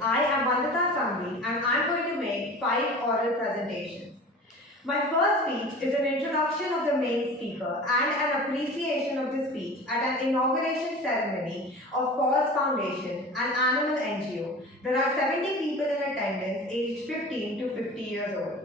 I am Vandita Sangvi and I'm going to make 5 oral presentations. My first speech is an introduction of the main speaker and an appreciation of the speech at an inauguration ceremony of Paws Foundation, an animal NGO. There are 70 people in attendance aged 15 to 50 years old.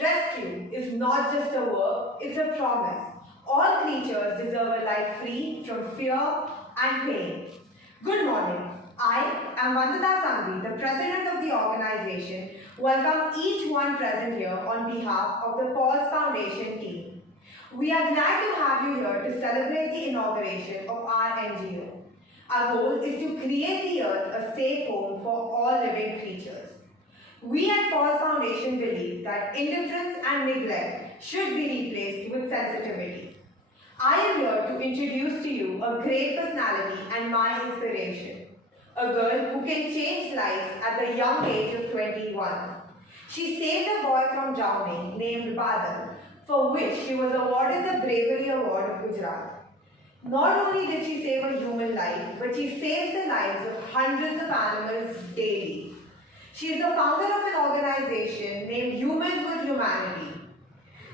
Rescue is not just a verb, it's a promise. All creatures deserve a life free from fear and pain. Good morning. I am Vandita Sangvi, the president of the organization. Welcome each one present here on behalf of the Paws Foundation team. We are glad to have you here to celebrate the inauguration of our NGO. Our goal is to create the earth a safe home for all living creatures. We at Paws Foundation believe that indifference and neglect should be replaced with sensitivity. I am here to introduce to you a great personality and my inspiration, a girl who can change lives at the young age of 21. She saved a boy from drowning named Badal, for which she was awarded the Bravery Award of Gujarat. Not only did she save a human life, but she saves the lives of hundreds of animals daily. She is the founder of an organization named Humans with Humanity.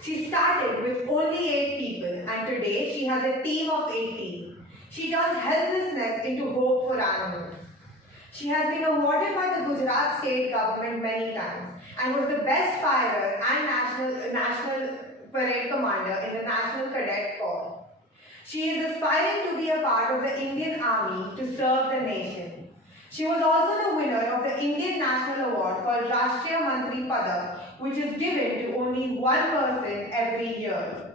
She started with only 8 people and today she has a team of 80. She turns helplessness into hope for animals. She has been awarded by the Gujarat state government many times and was the best firer and national parade commander in the National Cadet Corps. She is aspiring to be a part of the Indian Army to serve the nation. She was also the winner of the Indian National Award called Rashtriya Mantri Padak, which is given to only one person every year.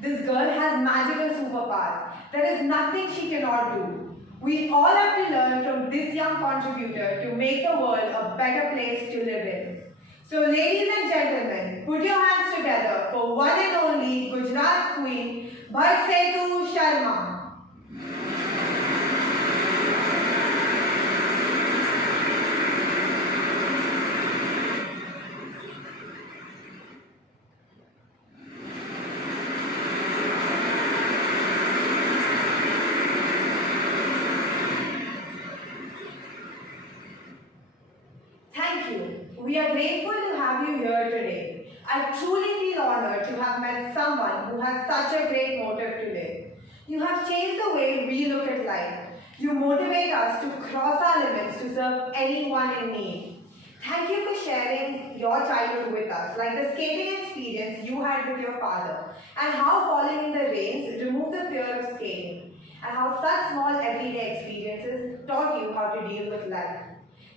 This girl has magical superpowers. There is nothing she cannot do. We all have to learn from this young contributor to make the world a better place to live in. So ladies and gentlemen, put your hands together for one and only Gujarat's Queen, Bhartsetu Sharma. We are grateful to have you here today. I truly feel honored to have met someone who has such a great motive to live. You have changed the way we look at life. You motivate us to cross our limits to serve anyone in need. Thank you for sharing your childhood with us, like the skating experience you had with your father, and how falling in the rains removed the fear of skating, and how such small everyday experiences taught you how to deal with life.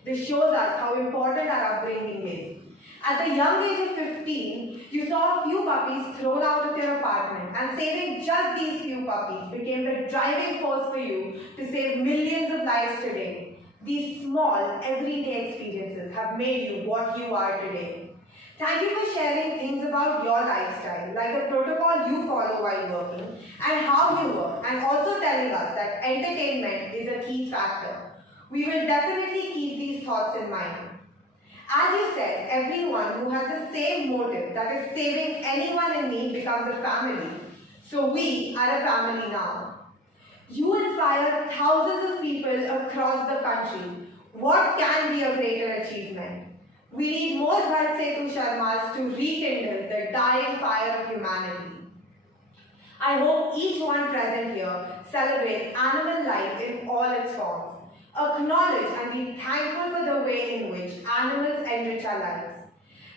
This shows us how important our upbringing is. At the young age of 15, you saw a few puppies thrown out of your apartment, and saving just these few puppies became the driving force for you to save millions of lives today. These small, everyday experiences have made you what you are today. Thank you for sharing things about your lifestyle, like the protocol you follow while working, and how you work, and also telling us that entertainment is a key factor. We will definitely keep these thoughts in mind. As you said, everyone who has the same motive, that is saving anyone in need, becomes a family. So we are a family now. You inspire thousands of people across the country. What can be a greater achievement? We need more Bhartsetu Sharmas to rekindle the dying fire of humanity. I hope each one present here celebrates animal life in all its forms. Acknowledge and be thankful for the way in which animals enrich our lives.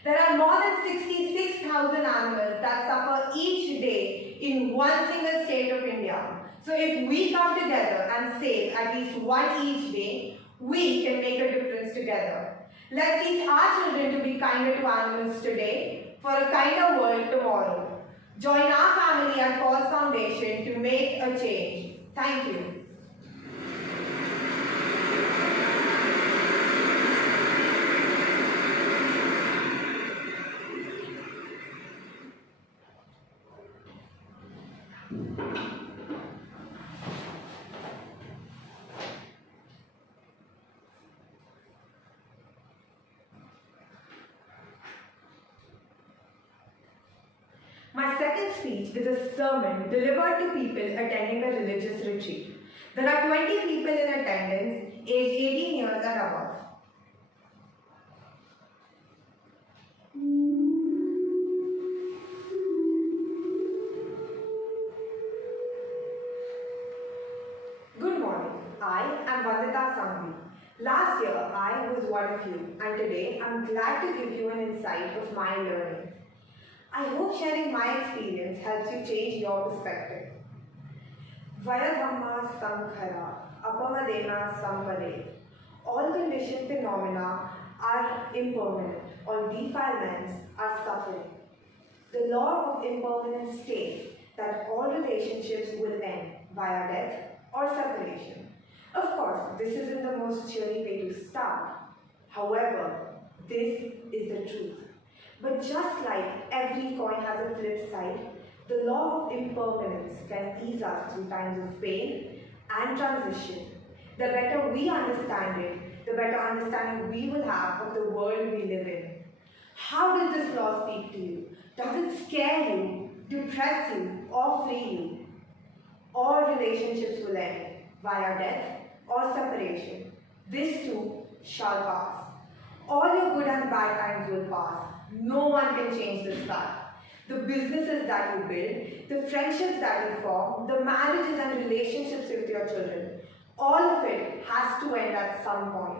There are more than 66,000 animals that suffer each day in one single state of India. So if we come together and save at least one each day, we can make a difference together. Let's teach our children to be kinder to animals today for a kinder world tomorrow. Join our family at Paws Foundation to make a change. Thank you. second speech is a sermon delivered to people attending a religious retreat. There are 20 people in attendance, aged 18 years and above. Good morning. I am Vandita Sangvi. Last year, I was one of you, and today I'm glad to give you an insight of my learning. I hope sharing my experience helps you change your perspective. Vayadhamma Sankhara, Apamadena Sampade. All conditioned phenomena are impermanent. All defilements are suffering. The law of impermanence states that all relationships will end via death or separation. Of course, this isn't the most cheery way to start. However, this is the truth. But just like every coin has a flip side, the law of impermanence can ease us through times of pain and transition. The better we understand it, the better understanding we will have of the world we live in. How does this law speak to you? Does it scare you, depress you, or free you? All relationships will end via death or separation. This too shall pass. All your good and bad times will pass. No one can change this fact. The businesses that you build, the friendships that you form, the marriages and relationships with your children, all of it has to end at some point.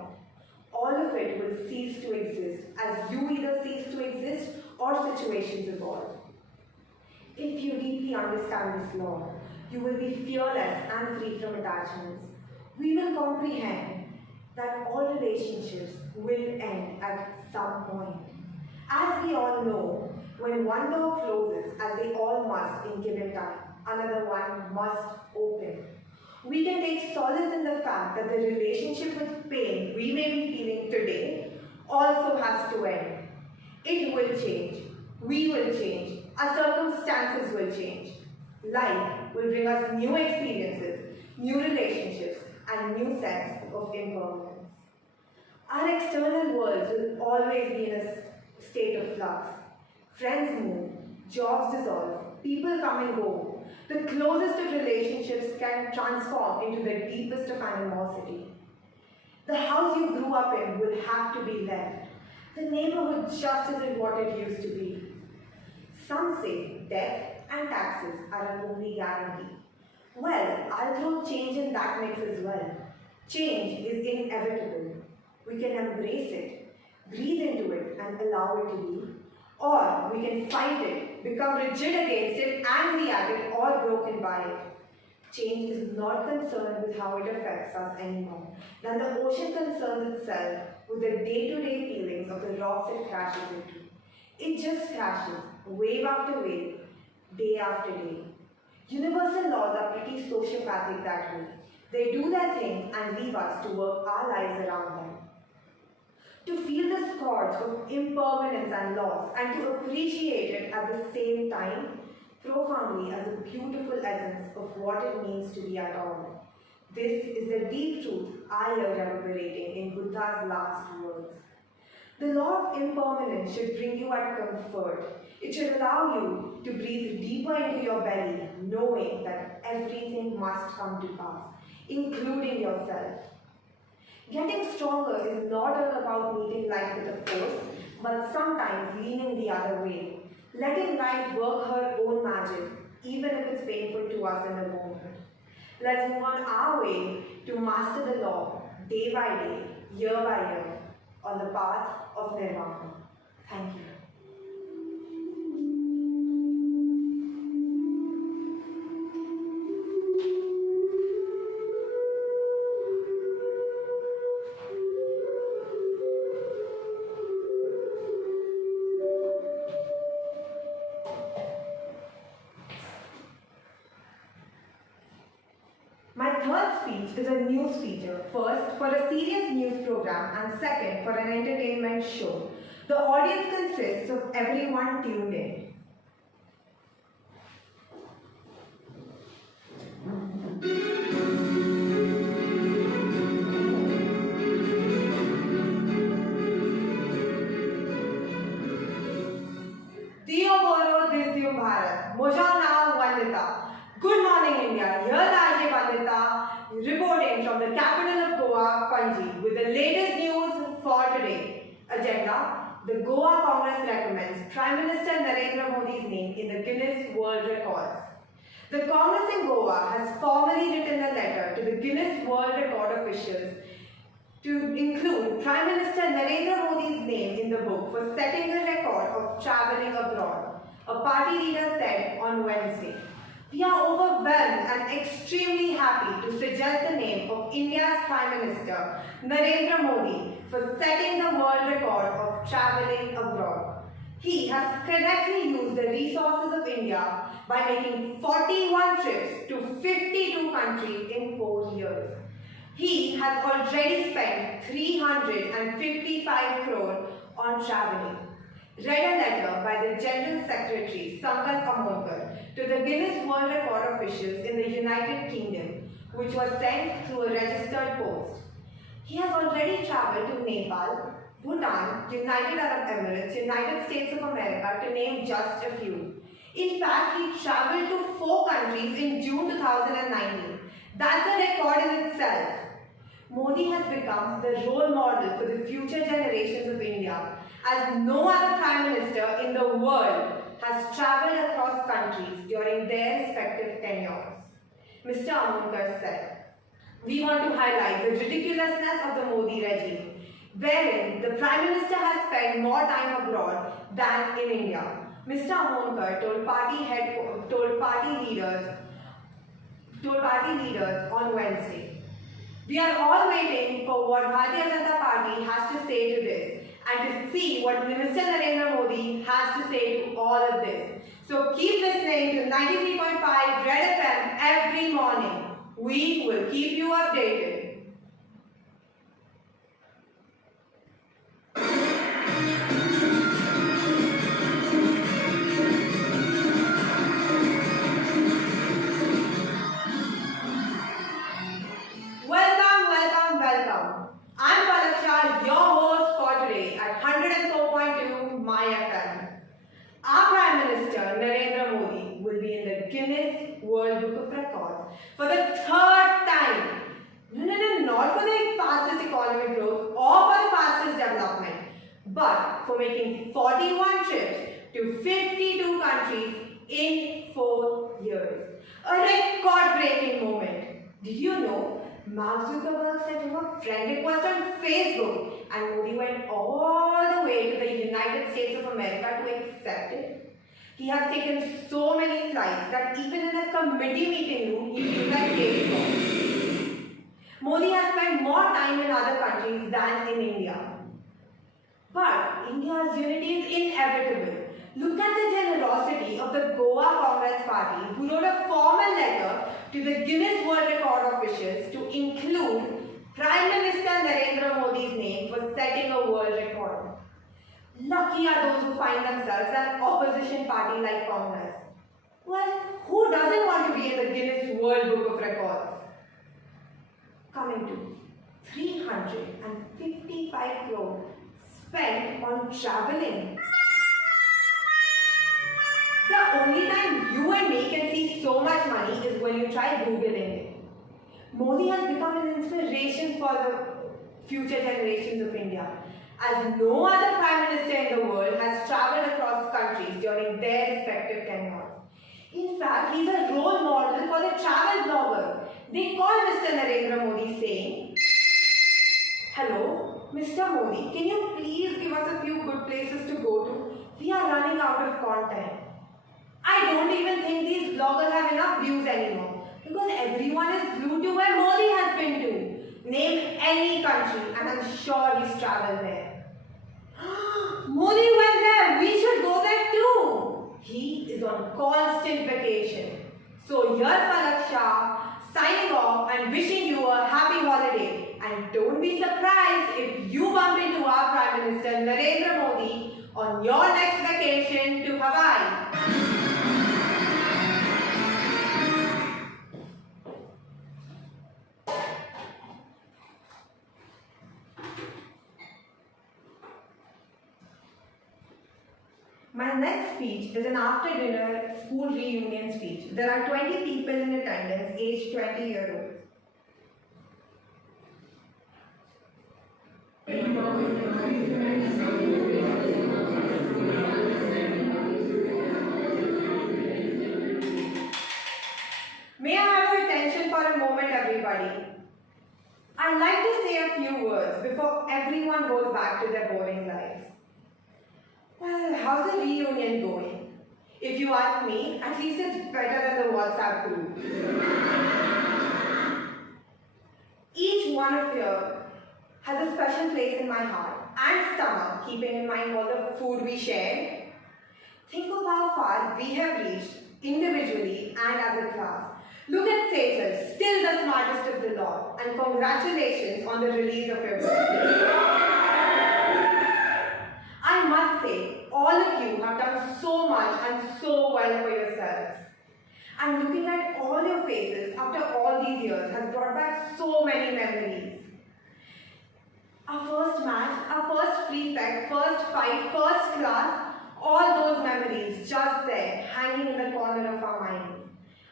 All of it will cease to exist as you either cease to exist or situations evolve. If you deeply understand this law, you will be fearless and free from attachments. We will comprehend that all relationships will end at some point. As we all know, when one door closes, as they all must in given time, another one must open. We can take solace in the fact that the relationship with pain we may be feeling today also has to end. It will change. We will change. Our circumstances will change. Life will bring us new experiences, new relationships, and new sense of impermanence. Our external worlds will always be in a state of flux. Friends move, jobs dissolve, people come and go. The closest of relationships can transform into the deepest of animosity. The house you grew up in will have to be left. The neighborhood just isn't what it used to be. Some say death and taxes are an only guarantee. Well, I'll throw change in that mix as well. Change is inevitable. We can embrace it, breathe into it and allow it to be. Or we can fight it, become rigid against it, angry at it, or broken by it. Change is not concerned with how it affects us anymore than the ocean concerns itself with the day-to-day feelings of the rocks it crashes into. It just crashes, wave after wave, day after day. Universal laws are pretty sociopathic that way. They do their thing and leave us to work our lives around them. To feel the scourge of impermanence and loss and to appreciate it at the same time profoundly as a beautiful essence of what it means to be at all. This is the deep truth I heard reverberating in Buddha's last words. The law of impermanence should bring you at comfort. It should allow you to breathe deeper into your belly, knowing that everything must come to pass, including yourself. Getting stronger is not all about meeting life with a force, but sometimes leaning the other way. Letting life work her own magic, even if it's painful to us in the moment. Let's move on our way to master the law, day by day, year by year, on the path of Nirvana. Thank you. My third speech is a news feature, first for a serious news program and second for an entertainment show. The audience consists of everyone tuned in. Dio Bolo Dis Dio Bharat. Mojana Vandita. Good morning, India. Here's RJ Vandita reporting from the capital of Goa, Panji, with the latest news for today. Agenda. The Goa Congress recommends Prime Minister Narendra Modi's name in the Guinness World Records. The Congress in Goa has formally written a letter to the Guinness World Record officials to include Prime Minister Narendra Modi's name in the book for setting the record of travelling abroad, a party leader said on Wednesday. We are overwhelmed and extremely happy to suggest the name of India's Prime Minister Narendra Modi for setting the world record of travelling abroad. He has correctly used the resources of India by making 41 trips to 52 countries in 4 years. He has already spent 355 crore on travelling. Read a letter by the General Secretary Sankalp Amolkar to the Guinness World Record officials in the United Kingdom, which was sent through a registered post. He has already travelled to Nepal, Bhutan, United Arab Emirates, United States of America, to name just a few. In fact, he travelled to 4 countries in June 2019. That's a record in itself. Modi has become the role model for the future generations of India, as no other Prime Minister in the world has travelled across countries during their respective tenures. Mr. Amolkar said, "We want to highlight the ridiculousness of the Modi regime, wherein the Prime Minister has spent more time abroad than in India." Mr. Amolkar told party leaders on Wednesday. We are all waiting for what Bharatiya Janata Party has to say to this and to see what Minister Narendra Modi has to say to all of this. So keep listening to 93.5 Red FM every morning. We will keep you updated. Welcome. I'm Palaksha, your host for today at 104.2 My FM. Our Prime Minister Narendra Modi will be in the Guinness World Book of Records for the 3rd time. No, not for the fastest economic growth or for the fastest development, but for making 41 trips to 52 countries in 4 years. A record-breaking moment. Did you know Mark Zuckerberg sent him a friend request on Facebook and Modi went all the way to the United States of America to accept it? He has taken so many flights that even in a committee meeting room, he feels like taking off. Modi has spent more time in other countries than in India. But India's unity is inevitable. Look at the generosity of the Goa Congress Party, who wrote a formal letter to the Guinness World Record officials to include Prime Minister Narendra Modi's name for setting a world record. Lucky are those who find themselves an opposition party like Congress. Well, who doesn't want to be in the Guinness World Book of Records? Coming to 355 crore spent on travelling. The only time you and me can see so much money is when you try Googling it. Modi has become an inspiration for the future generations of India, as no other Prime Minister in the world has travelled across countries during their respective tenures. In fact, he is a role model for the travel bloggers. They call Mr. Narendra Modi saying, "Hello, Mr. Modi, can you please give us a few good places to go to? We are running out of content." I don't even think these bloggers have enough views anymore because everyone is glued to where Modi has been to. Name any country and I'm sure he's travelled there. Modi went there, we should go there too. He is on constant vacation. So here's Palaksha signing off and wishing you a happy holiday. And don't be surprised if you bump into our Prime Minister Narendra Modi on your next vacation to Hawaii. My next speech is an after-dinner school reunion speech. There are 20 people in attendance, aged 20-year-old. May I have your attention for a moment, everybody? I'd like to say a few words before everyone goes back to their boring lives. Well, how's the reunion going? If you ask me, at least it's better than the WhatsApp group. Each one of you has a special place in my heart and stomach, keeping in mind all the food we share. Think of how far we have reached individually and as a class. Look at Sejal, still the smartest of the lot, and congratulations on the release of your book. I must say, all of you have done so much and so well for yourselves. And looking at all your faces after all these years has brought back so many memories. Our first match, our first prefect, first fight, first class, all those memories just there, hanging in the corner of our minds.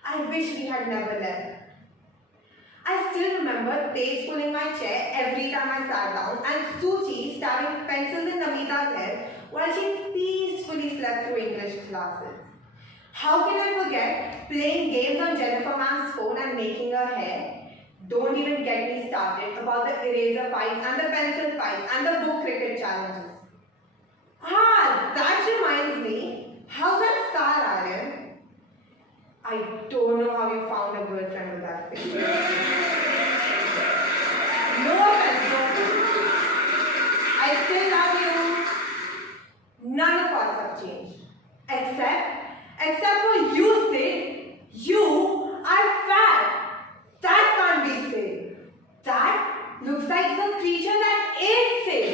I wish we had never left. I still remember Tej pulling my chair every time I sat down and Suchi stabbing pencils in Namita's head while she peacefully slept through English classes. How can I forget playing games on Jennifer ma'am's phone and making her hair? Don't even get me started about the eraser fights and the pencil fights and the book cricket challenges. That reminds me, how's that scar, Aryan? I don't know how you found a girlfriend with that face. No offense, no offense. I still love you. None of us have changed. Except for you, Sid. You are fat. That can't be Sid. That looks like the creature that ate Sid.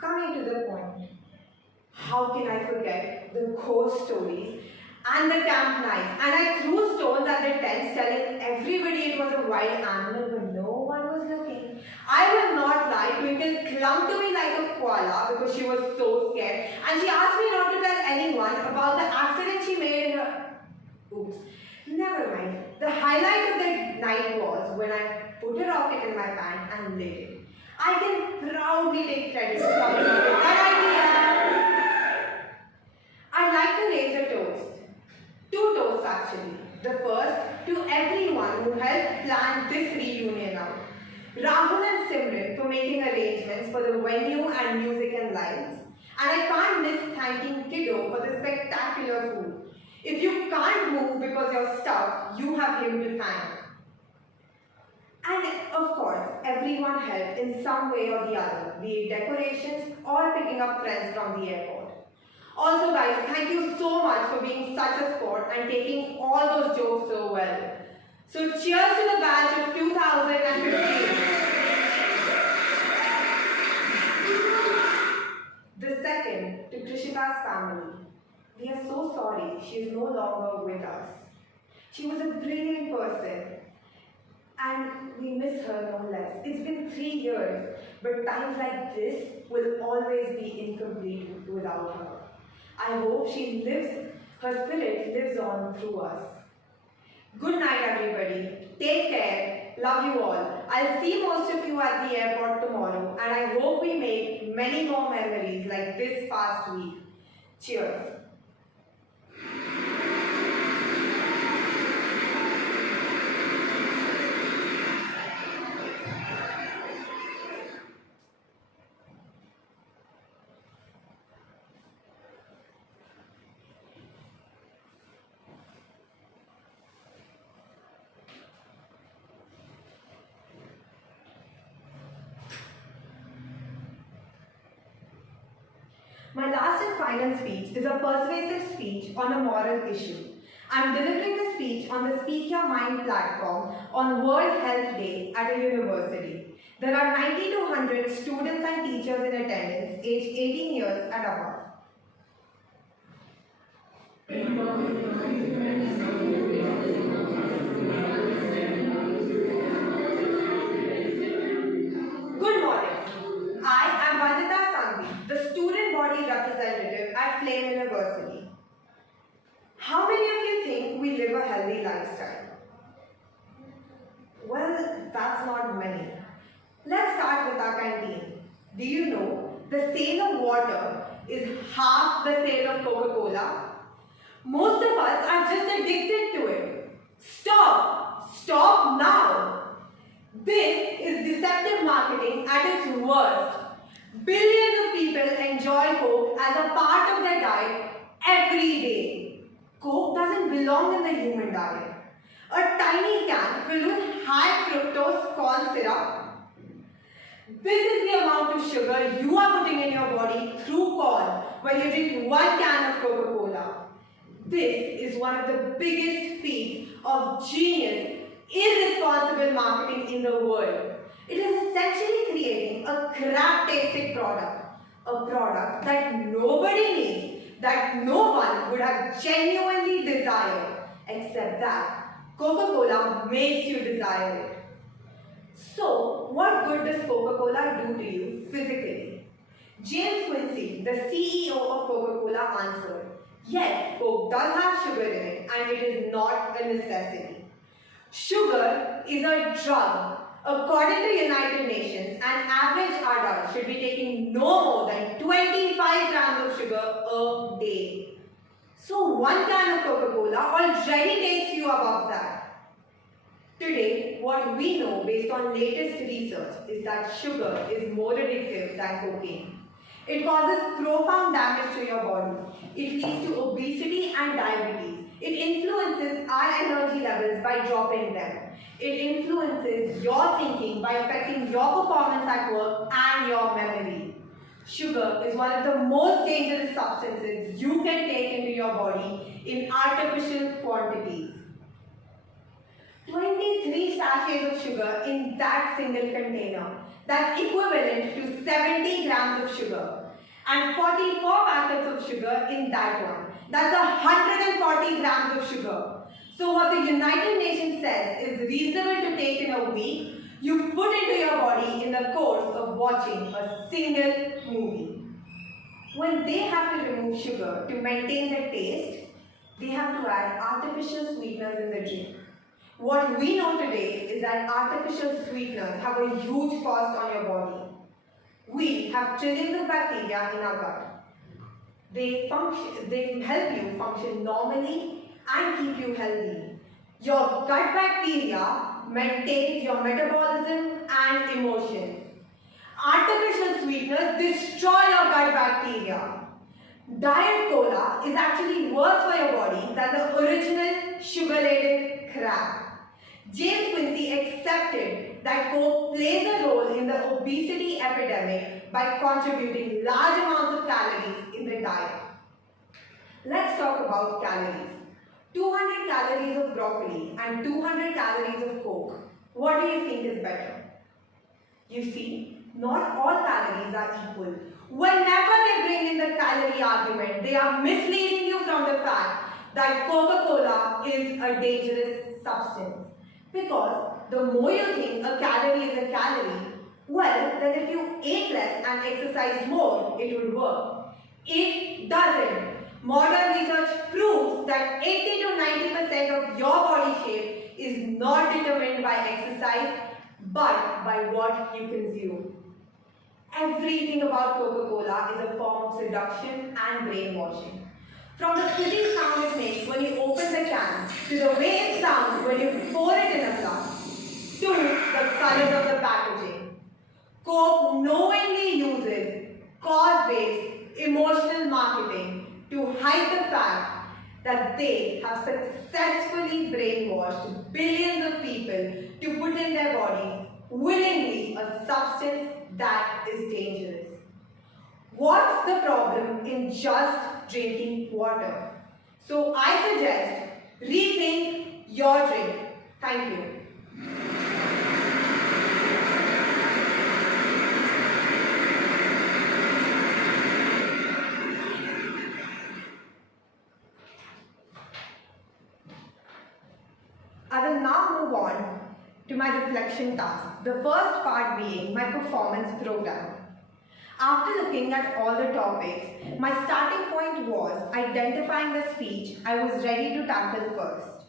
Coming to the point. How can I forget the ghost stories and the camp nights? And I threw stones at the tents telling everybody it was a wild animal, but no one was looking. I will not lie, Twinkle clung to me like a koala because she was so scared. And she asked me not to tell anyone about the accident she made in her... Oops. Never mind. The highlight of the night was when I put a rocket in my pant and lit it. I can proudly take credit for coming up with that idea. I'd like to raise a toast. 2 toasts actually. The first to everyone who helped plan this reunion out. Rahul and Simran for making arrangements for the venue and music and lights. And I can't miss thanking Kiddo for the spectacular food. If you can't move because you're stuck, you have him to thank. And of course, everyone helped in some way or the other, be it decorations or picking up friends from the airport. Also guys, thank you so much for being such a sport and taking all those jokes so well. So cheers to the batch of 2015. The second, to Krishika's family. We are so sorry she is no longer with us. She was a brilliant person and we miss her no less. It's been 3 years, but times like this will always be incomplete without her. I hope her spirit lives on through us. Good night, everybody. Take care. Love you all. I'll see most of you at the airport tomorrow, and I hope we make many more memories like this past week. Cheers. My last and final speech is a persuasive speech on a moral issue. I am delivering the speech on the Speak Your Mind platform on World Health Day at a university. There are 90 to 100 students and teachers in attendance, aged 18 years and above. Good morning. I am at Flame University. How many of you think we live a healthy lifestyle? Well, that's not many. Let's start with our canteen. Do you know the sale of water is half the sale of Coca-Cola? Most of us are just addicted to it. Stop! Stop now! This is deceptive marketing at its worst. Billions of people enjoy Coke as a part of their diet every day. Coke doesn't belong in the human diet. A tiny can filled with high fructose corn syrup. This is the amount of sugar you are putting in your body through corn when you drink one can of Coca-Cola. This is one of the biggest feats of genius, irresponsible marketing in the world. It is essentially creating a crap-tasting product. A product that nobody needs, that no one would have genuinely desired, except that Coca-Cola makes you desire it. So, what good does Coca-Cola do to you physically? James Quincy, the CEO of Coca-Cola, answered, yes, Coke does have sugar in it and it is not a necessity. Sugar is a drug. According to United Nations, an average adult should be taking no more than 25 grams of sugar a day. So one can of Coca-Cola already takes you above that. Today, what we know based on latest research is that sugar is more addictive than cocaine. It causes profound damage to your body. It leads to obesity and diabetes. It influences our energy levels by dropping them. It influences your thinking by affecting your performance at work and your memory. Sugar is one of the most dangerous substances you can take into your body in artificial quantities. 23 sachets of sugar in that single container. That's equivalent to 70 grams of sugar. And 44 packets of sugar in that one. That's 140 grams of sugar. So what the United Nations says is reasonable to take in a week, you put into your body in the course of watching a single movie. When they have to remove sugar to maintain the taste, they have to add artificial sweeteners in the drink. What we know today is that artificial sweeteners have a huge cost on your body. We have trillions of bacteria in our gut. They help you function normally and keep you healthy. Your gut bacteria maintains your metabolism and emotions. Artificial sweeteners destroy your gut bacteria. Diet Cola is actually worse for your body than the original sugar-laden crap. James Quincy accepted that Coke plays a role in the obesity epidemic by contributing large amounts of calories in the diet. Let's talk about calories. 200 calories of broccoli and 200 calories of Coke. What do you think is better? You see, not all calories are equal. Whenever they bring in the calorie argument, they are misleading you from the fact that Coca-Cola is a dangerous substance. Because the more you think a calorie is a calorie, well, then if you ate less and exercised more, it would work. It doesn't. Modern research proves that 80 to 90% of your body shape is not determined by exercise, but by what you consume. Everything about Coca-Cola is a form of seduction and brainwashing. From the pretty sound it makes when you open the can, to the way it sounds when you pour it in a glass, to the colors of the packaging. Coke knowingly uses cause-based emotional marketing to hide the fact that they have successfully brainwashed billions of people to put in their bodies willingly a substance that is dangerous. What's the problem in just drinking water? So I suggest rethink your drink. Thank you. I will now move on to my reflection task, the first part being my performance program. After looking at all the topics, my starting point was identifying the speech I was ready to tackle first.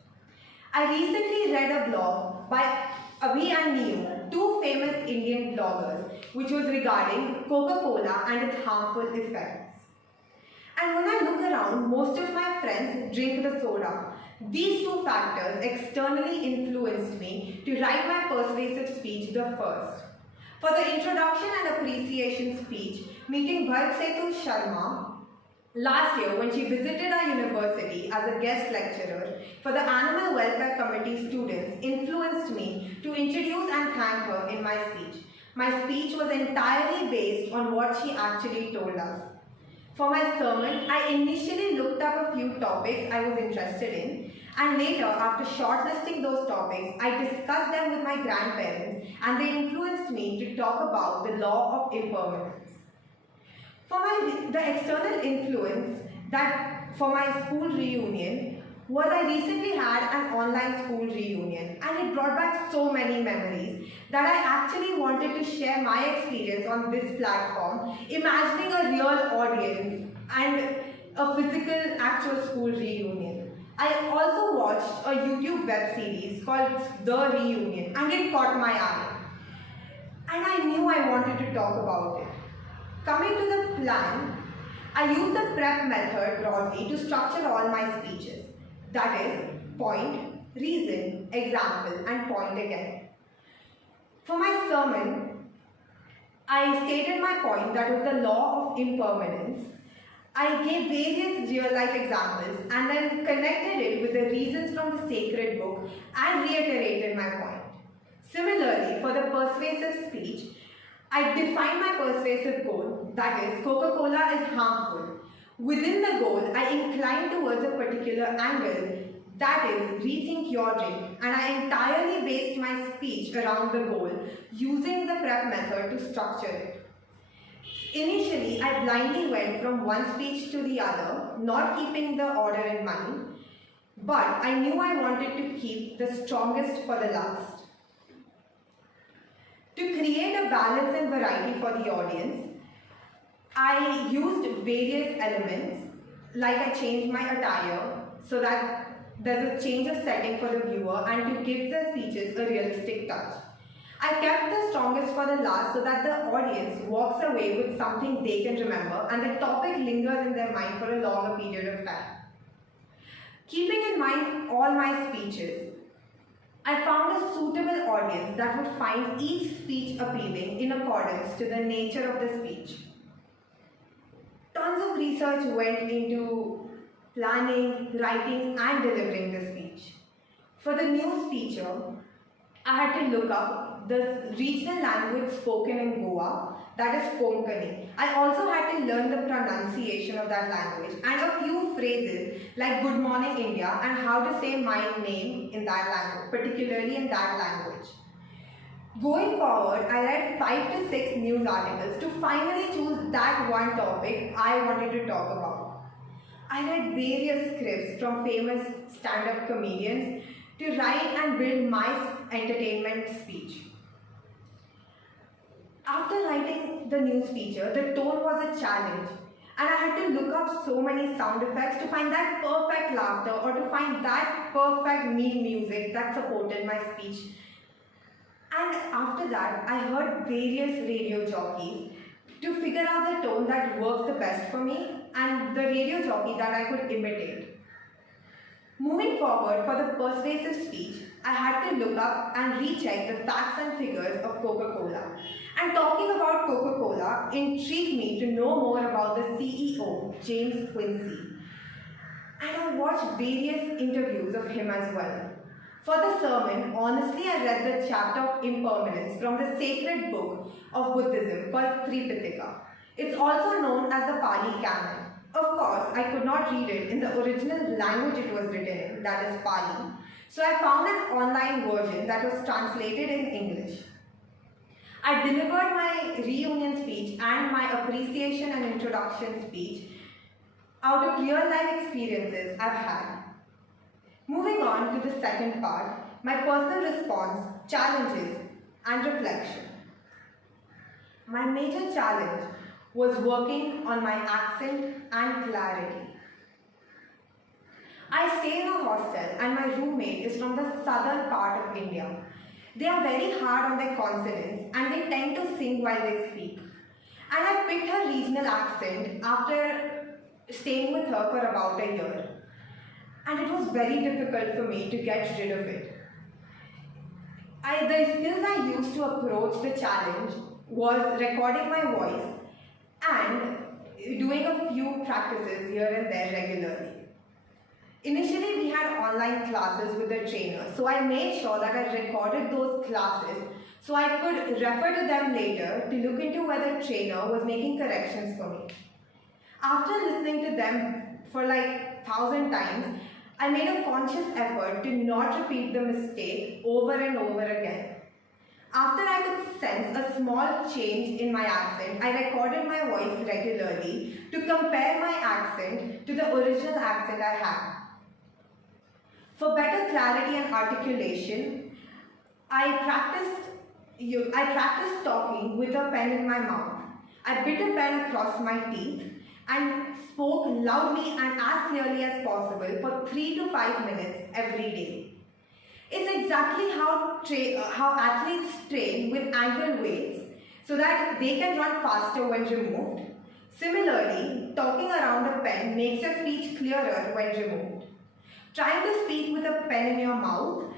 I recently read a blog by Abhi and Neo, two famous Indian bloggers, which was regarding Coca-Cola and its harmful effects. And when I look around, most of my friends drink the soda. These two factors externally influenced me to write my persuasive speech the first. For the introduction and appreciation speech, meeting Bharat Sharma last year when she visited our university as a guest lecturer for the Animal Welfare Committee students influenced me to introduce and thank her in my speech. My speech was entirely based on what she actually told us. For my sermon, I initially looked up a few topics I was interested in, and later, after shortlisting those topics, I discussed them with my grandparents and they influenced me to talk about the law of impermanence. The external influence that for my school reunion was I recently had an online school reunion and it brought back so many memories that I actually wanted to share my experience on this platform, imagining a real audience and a physical actual school reunion. I also watched a YouTube web series called The Reunion and it caught my eye. And I knew I wanted to talk about it. Coming to the plan, I used the prep method broadly to structure all my speeches. That is, point, reason, example, and point again. For my sermon, I stated my point, that was the law of impermanence. I gave various real-life examples and then connected it with the reasons from the sacred book and reiterated my point. Similarly, for the persuasive speech, I defined my persuasive goal, that is, Coca-Cola is harmful. Within the goal, I inclined towards a particular angle, that is, rethink your drink, and I entirely based my speech around the goal using the prep method to structure it. Initially, I blindly went from one speech to the other, not keeping the order in mind, but I knew I wanted to keep the strongest for the last. To create a balance and variety for the audience, I used various elements, like I changed my attire so that there's a change of setting for the viewer and to give the speeches a realistic touch. I kept the strongest for the last so that the audience walks away with something they can remember and the topic lingers in their mind for a longer period of time. Keeping in mind all my speeches, I found a suitable audience that would find each speech appealing in accordance to the nature of the speech. Tons of research went into planning, writing, and delivering the speech. For the news feature, I had to look up the regional language spoken in Goa, that is Konkani. I also had to learn the pronunciation of that language and a few phrases like Good Morning India and how to say my name in that language, particularly in that language. Going forward, I read 5 to 6 news articles to finally choose that one topic I wanted to talk about. I read various scripts from famous stand-up comedians to write and build my entertainment speech. After writing the news feature, the tone was a challenge and I had to look up so many sound effects to find that perfect laughter or to find that perfect meme music that supported my speech. And after that, I heard various radio jockeys to figure out the tone that works the best for me and the radio jockey that I could imitate. Moving forward, for the persuasive speech, I had to look up and recheck the facts and figures of Coca-Cola. And talking about Coca-Cola intrigued me to know more about the CEO, James Quincy. And I watched various interviews of him as well. For the sermon, honestly, I read the chapter of impermanence from the sacred book of Buddhism called Tripitaka. It's also known as the Pali Canon. Of course, I could not read it in the original language it was written in, that is Pali. So I found an online version that was translated in English. I delivered my reunion speech and my appreciation and introduction speech out of real-life experiences I've had. Moving on to the second part, my personal response, challenges, and reflection. My major challenge was working on my accent and clarity. I stay in a hostel and my roommate is from the southern part of India. They are very hard on their consonants and they tend to sing while they speak. And I picked her regional accent after staying with her for about a year. And it was very difficult for me to get rid of it. The skills I used to approach the challenge was recording my voice and doing a few practices here and there regularly. Initially, we had online classes with the trainer, so I made sure that I recorded those classes so I could refer to them later to look into whether the trainer was making corrections for me. After listening to them for like 1,000 times, I made a conscious effort to not repeat the mistake over and over again. After I could sense a small change in my accent, I recorded my voice regularly to compare my accent to the original accent I had. For better clarity and articulation, I practiced talking with a pen in my mouth. I bit a pen across my teeth and spoke loudly and as clearly as possible for 3 to 5 minutes every day. It's exactly how athletes train with ankle weights so that they can run faster when removed. Similarly, talking around a pen makes your speech clearer when removed. Trying to speak with a pen in your mouth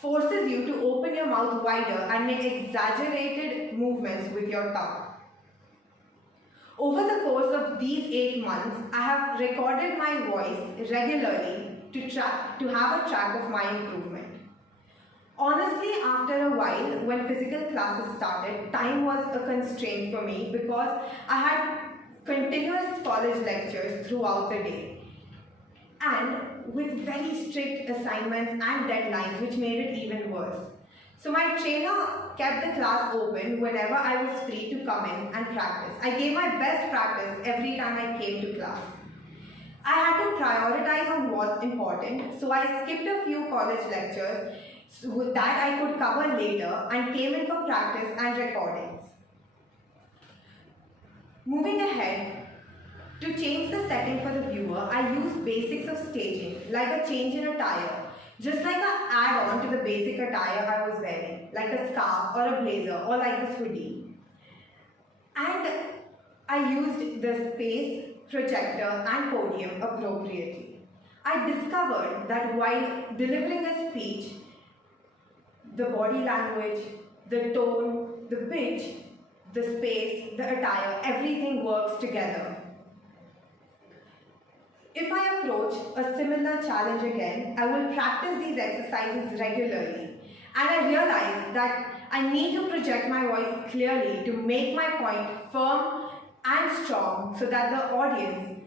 forces you to open your mouth wider and make exaggerated movements with your tongue. Over the course of these 8 months, I have recorded my voice regularly to have a track of my improvement. Honestly, after a while, when physical classes started, time was a constraint for me because I had continuous college lectures throughout the day and with very strict assignments and deadlines, which made it even worse. So my trainer kept the class open whenever I was free to come in and practice. I gave my best practice every time I came to class. I had to prioritize on what's important, so I skipped a few college lectures that I could cover later and came in for practice and recordings. Moving ahead, to change the setting for the viewer, I used basics of staging, like a change in attire, just like an add-on to the basic attire I was wearing, like a scarf or a blazer or like this hoodie. And I used the space, projector and podium appropriately. I discovered that while delivering a speech, the body language, the tone, the pitch, the space, the attire, everything works together. If I approach a similar challenge again, I will practice these exercises regularly. And I realize that I need to project my voice clearly to make my point firm and strong so that the audience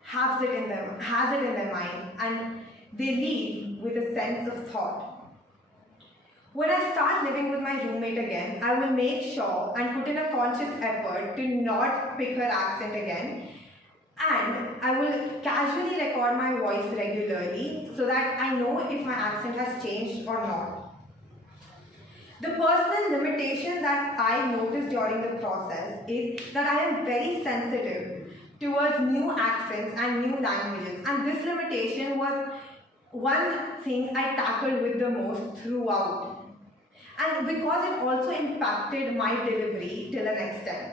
has it in their mind and they leave with a sense of thought. When I start living with my roommate again, I will make sure and put in a conscious effort to not pick her accent again, and I will casually record my voice regularly so that I know if my accent has changed or not. The personal limitation that I noticed during the process is that I am very sensitive towards new accents and new languages, and this limitation was one thing I tackled with the most throughout. And because it also impacted my delivery till an extent.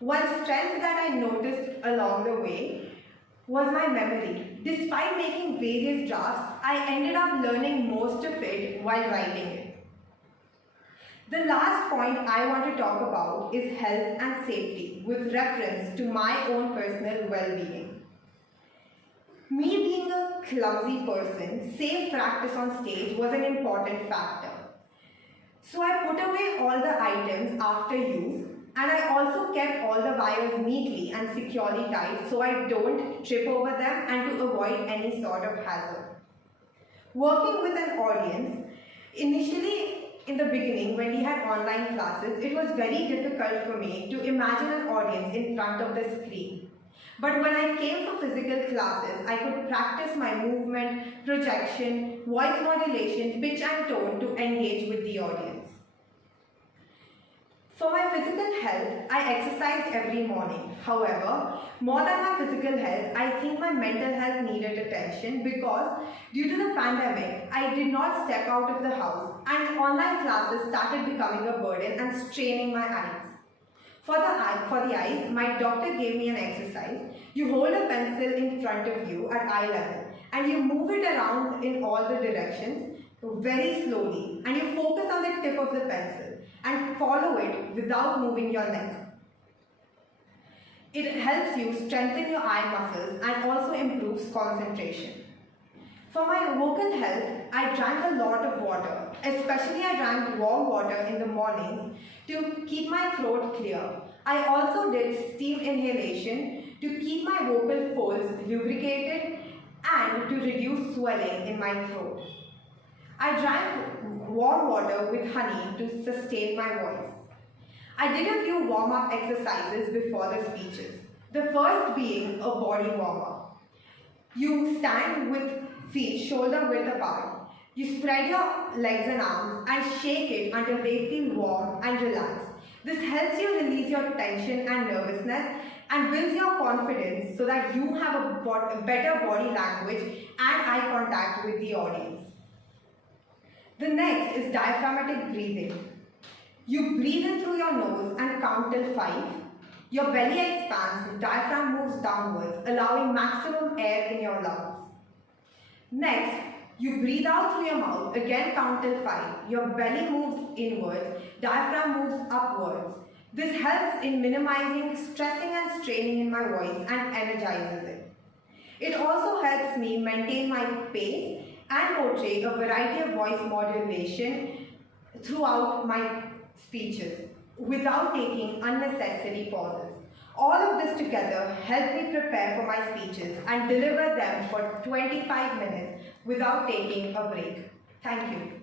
One strength that I noticed along the way was my memory. Despite making various drafts, I ended up learning most of it while writing it. The last point I want to talk about is health and safety with reference to my own personal well-being. Me being a clumsy person, safe practice on stage was an important factor. So I put away all the items after use, and I also kept all the wires neatly and securely tied so I don't trip over them and to avoid any sort of hazard. Working with an audience, initially in the beginning when we had online classes, it was very difficult for me to imagine an audience in front of the screen. But when I came for physical classes, I could practice my movement, projection, voice modulation, pitch and tone to engage with the audience. For my physical health, I exercised every morning. However, more than my physical health, I think my mental health needed attention because due to the pandemic, I did not step out of the house and online classes started becoming a burden and straining my eyes. For the eyes, my doctor gave me an exercise. You hold a pencil in front of you at eye level and you move it around in all the directions very slowly and you focus on the tip of the pencil and follow it without moving your neck. It helps you strengthen your eye muscles and also improves concentration. For my vocal health, I drank a lot of water. Especially I drank warm water in the mornings to keep my throat clear. I also did steam inhalation to keep my vocal folds lubricated and to reduce swelling in my throat. I drank warm water with honey to sustain my voice. I did a few warm-up exercises before the speeches. The first being a body warm-up. You stand with feet shoulder width apart. You spread your legs and arms and shake it until they feel warm and relaxed. This helps you release your tension and nervousness and builds your confidence so that you have a better body language and eye contact with the audience. The next is diaphragmatic breathing. You breathe in through your nose and count till 5. Your belly expands, diaphragm moves downwards, allowing maximum air in your lungs. Next, you breathe out through your mouth, again count till 5. Your belly moves inwards, diaphragm moves upwards. This helps in minimizing stressing and straining in my voice and energizes it. It also helps me maintain my pace and portray a variety of voice modulation throughout my speeches without taking unnecessary pauses. All of this together helped me prepare for my speeches and deliver them for 25 minutes without taking a break. Thank you.